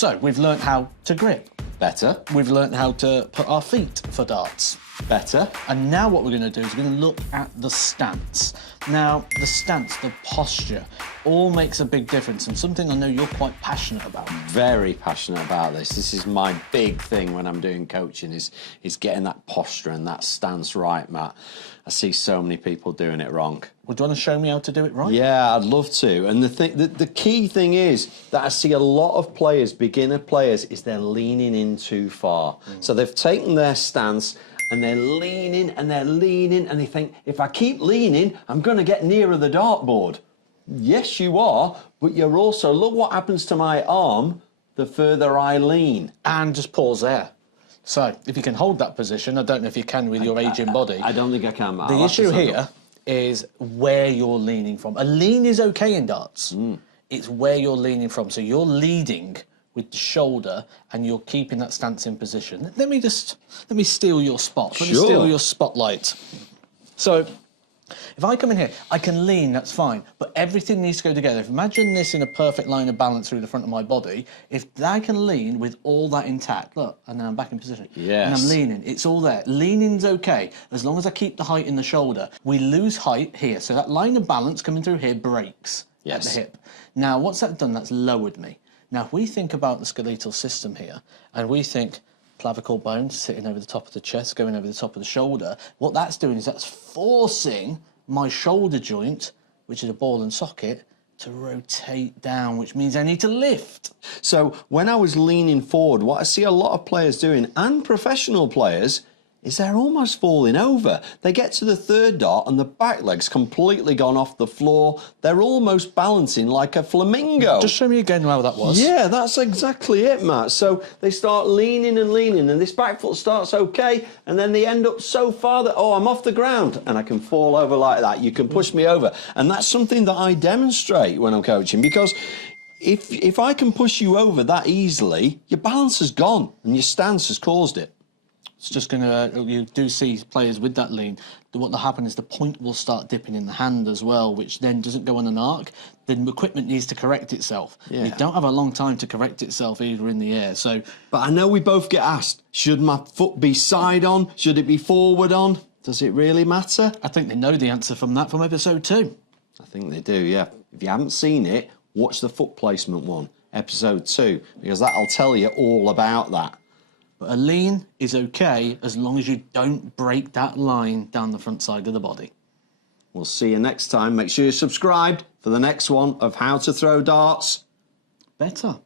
So, we've learnt how to grip. Better. We've learnt how to put our feet for darts. Better. And now what we're going to do is we're going to look at the stance. Now, the stance, the posture, all makes a big difference, and something I know you're quite passionate about. Very passionate about this. This is my big thing when I'm doing coaching, is getting that posture and that stance right, Matt. I see so many people doing it wrong. Well, do you want to show me how to do it right? Yeah, I'd love to. And the key thing is that I see a lot of players, beginner players, is they're leaning in too far. So they've taken their stance and they're leaning and they're leaning, and they think, if I keep leaning, I'm going to get nearer the dartboard. Yes, you are, but you're also, look what happens to my arm the further I lean. And just pause there. So, if you can hold that position, I don't know if you can with your aging body. I don't think I can, Matt. The issue here is where you're leaning from. A lean is okay in darts. It's where you're leaning from. So you're leading with the shoulder and you're keeping that stance in position. Let me steal your spot. Let me steal your spotlight. So, if I come in here, I can lean, that's fine, but everything needs to go together. Imagine this in a perfect line of balance through the front of my body. If I can lean with all that intact, look, and now I'm back in position. Yes. And I'm leaning, it's all there. Leaning's okay, as long as I keep the height in the shoulder. We lose height here, so that line of balance coming through here breaks at the hip. Now, what's that done? That's lowered me. Now, if we think about the skeletal system here, and we think clavicle bones sitting over the top of the chest, going over the top of the shoulder, what that's doing is that's forcing my shoulder joint, which is a ball and socket, to rotate down, which means I need to lift. So when I was leaning forward, what I see a lot of players doing, and professional players, is they're almost falling over. They get to the third dart and the back leg's completely gone off the floor. They're almost balancing like a flamingo. Just show me again how that was. Yeah, that's exactly it, Matt. So they start leaning and leaning, and this back foot starts okay, and then they end up so far that, oh, I'm off the ground, and I can fall over like that. You can push me over. And that's something that I demonstrate when I'm coaching, because if I can push you over that easily, your balance is gone, and your stance has caused it. It's just going to, you do see players with that lean, what will happen is the point will start dipping in the hand as well, which then doesn't go on an arc. The equipment needs to correct itself. Yeah. It don't have a long time to correct itself either in the air. So, but I know we both get asked, should my foot be side on? Should it be forward on? Does it really matter? I think they know the answer from episode 2. I think they do, yeah. If you haven't seen it, watch the foot placement one, episode 2, because that'll tell you all about that. But a lean is okay as long as you don't break that line down the front side of the body. We'll see you next time. Make sure you're subscribed for the next one of How to Throw Darts Better.